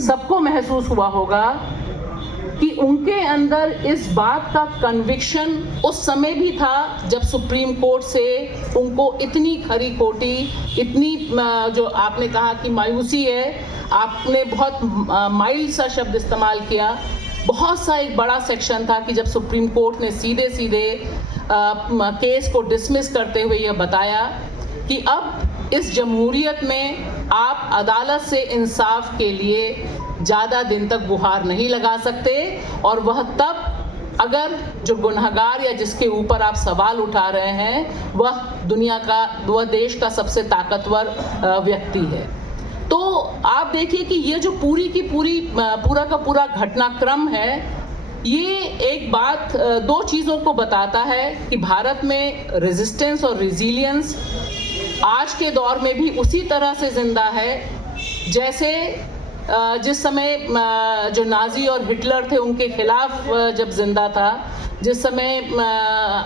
सबको महसूस हुआ होगा कि उनके अंदर इस बात का कन्विक्शन उस समय भी था जब सुप्रीम कोर्ट से उनको इतनी खरी खोटी, इतनी जो आपने कहा कि मायूसी है, आपने बहुत माइल्ड सा शब्द इस्तेमाल किया, बहुत सा एक बड़ा सेक्शन था कि जब सुप्रीम कोर्ट ने सीधे सीधे केस को डिसमिस करते हुए यह बताया कि अब इस जमहूरियत में आप अदालत से इंसाफ के लिए ज़्यादा दिन तक गुहार नहीं लगा सकते, और वह तब अगर जो गुनहगार या जिसके ऊपर आप सवाल उठा रहे हैं वह देश का सबसे ताकतवर व्यक्ति है। तो आप देखिए कि ये जो पूरा का पूरा घटनाक्रम है, ये एक बात दो चीज़ों को बताता है कि भारत में रेजिस्टेंस और रेजिलियंस आज के दौर में भी उसी तरह से जिंदा है जैसे जिस समय जो नाजी और हिटलर थे उनके खिलाफ जब जिंदा था, जिस समय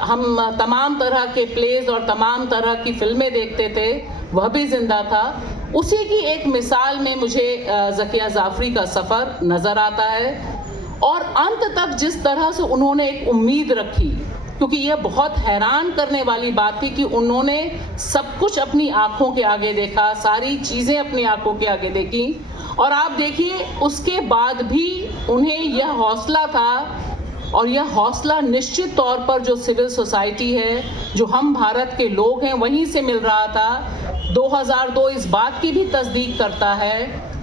हम तमाम तरह के प्लेज और तमाम तरह की फिल्में देखते थे वह भी जिंदा था। उसी की एक मिसाल में मुझे ज़किया जाफ़री का सफ़र नज़र आता है, और अंत तक जिस तरह से उन्होंने एक उम्मीद रखी, क्योंकि यह बहुत हैरान करने वाली बात थी कि उन्होंने सब कुछ अपनी आंखों के आगे देखा, सारी चीज़ें अपनी आंखों के आगे देखी, और आप देखिए उसके बाद भी उन्हें यह हौसला था, और यह हौसला निश्चित तौर पर जो सिविल सोसाइटी है, जो हम भारत के लोग हैं, वहीं से मिल रहा था। 2002 इस बात की भी तस्दीक करता है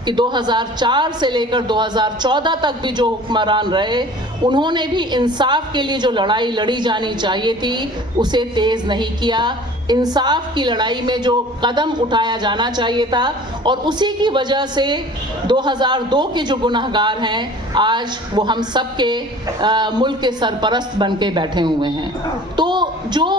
कि 2004 से लेकर 2014 तक भी जो हुक्मरान रहे, उन्होंने भी इंसाफ के लिए जो लड़ाई लड़ी जानी चाहिए थी उसे तेज़ नहीं किया। इंसाफ की लड़ाई में जो कदम उठाया जाना चाहिए था, और उसी की वजह से 2002 के जो गुनहगार हैं आज वो हम सब के मुल्क के सरपरस्त बन के बैठे हुए हैं। तो जो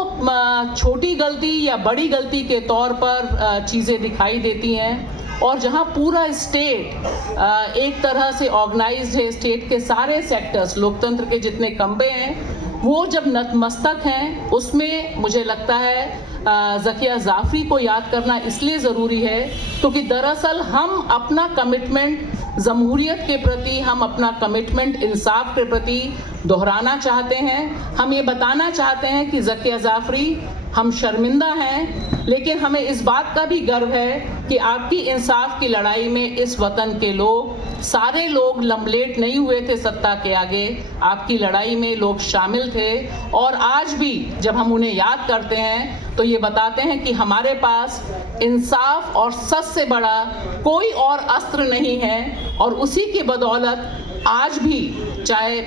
छोटी गलती या बड़ी गलती के तौर पर चीज़ें दिखाई देती हैं, और जहां पूरा स्टेट एक तरह से ऑर्गेनाइज्ड है, स्टेट के सारे सेक्टर्स, लोकतंत्र के जितने खंबे हैं वो जब नतमस्तक हैं, उसमें मुझे लगता है ज़किया जाफ़री को याद करना इसलिए ज़रूरी है क्योंकि दरअसल हम अपना कमिटमेंट जमहूरियत के प्रति, हम अपना कमिटमेंट इंसाफ के प्रति दोहराना चाहते हैं। हम ये बताना चाहते हैं कि ज़किया जाफ़री, हम शर्मिंदा हैं, लेकिन हमें इस बात का भी गर्व है कि आपकी इंसाफ की लड़ाई में इस वतन के लोग, सारे लोग लम्बलेट नहीं हुए थे सत्ता के आगे, आपकी लड़ाई में लोग शामिल थे, और आज भी जब हम उन्हें याद करते हैं तो ये बताते हैं कि हमारे पास इंसाफ और सच से बड़ा कोई और अस्त्र नहीं है, और उसी की बदौलत आज भी चाहे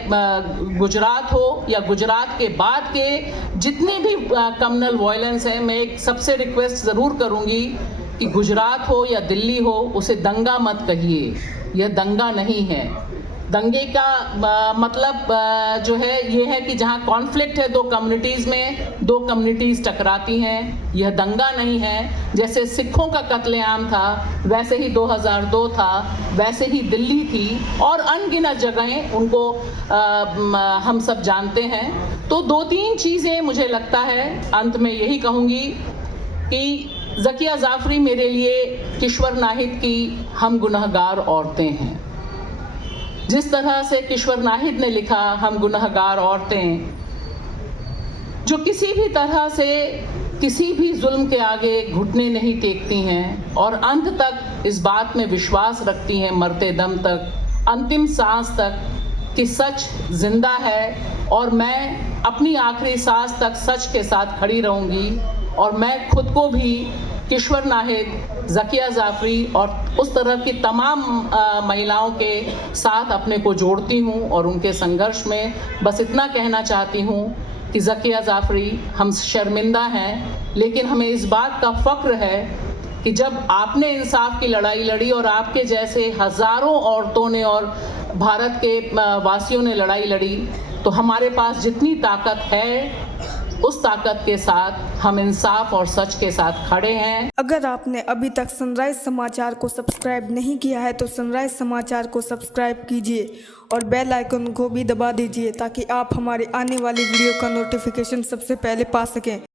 गुजरात हो या गुजरात के बाद के जितने भी कम्युनल वायलेंस है, मैं एक सबसे रिक्वेस्ट ज़रूर करूँगी कि गुजरात हो या दिल्ली हो, उसे दंगा मत कहिए, यह दंगा नहीं है। दंगे का मतलब जो है ये है कि जहाँ कॉन्फ्लिक्ट है दो कम्युनिटीज़ में, दो कम्युनिटीज़ टकराती हैं, यह दंगा नहीं है। जैसे सिखों का कत्लेआम था वैसे ही 2002 था, वैसे ही दिल्ली थी, और अनगिनत जगहें उनको हम सब जानते हैं। तो दो तीन चीज़ें मुझे लगता है अंत में यही कहूँगी कि ज़किया जाफ़री मेरे लिए किश्वर नाहिद की हम गुनहगार औरतें हैं। जिस तरह से किश्वर नाहिद ने लिखा, हम गुनहगार औरतें जो किसी भी तरह से किसी भी जुल्म के आगे घुटने नहीं टेकती हैं, और अंत तक इस बात में विश्वास रखती हैं मरते दम तक, अंतिम सांस तक, कि सच जिंदा है, और मैं अपनी आखिरी सांस तक सच के साथ खड़ी रहूँगी। और मैं खुद को भी किश्वर नाहिद, ज़किया जाफ़री और उस तरह की तमाम महिलाओं के साथ अपने को जोड़ती हूँ, और उनके संघर्ष में बस इतना कहना चाहती हूँ कि ज़किया जाफ़री, हम शर्मिंदा हैं, लेकिन हमें इस बात का फ़ख्र है कि जब आपने इंसाफ की लड़ाई लड़ी और आपके जैसे हज़ारों औरतों ने और भारत के वासियों ने लड़ाई लड़ी, तो हमारे पास जितनी ताकत है उस ताकत के साथ हम इंसाफ और सच के साथ खड़े हैं। अगर आपने अभी तक सनराइज समाचार को सब्सक्राइब नहीं किया है तो सनराइज समाचार को सब्सक्राइब कीजिए और बेल आइकन को भी दबा दीजिए ताकि आप हमारे आने वाली वीडियो का नोटिफिकेशन सबसे पहले पा सकें।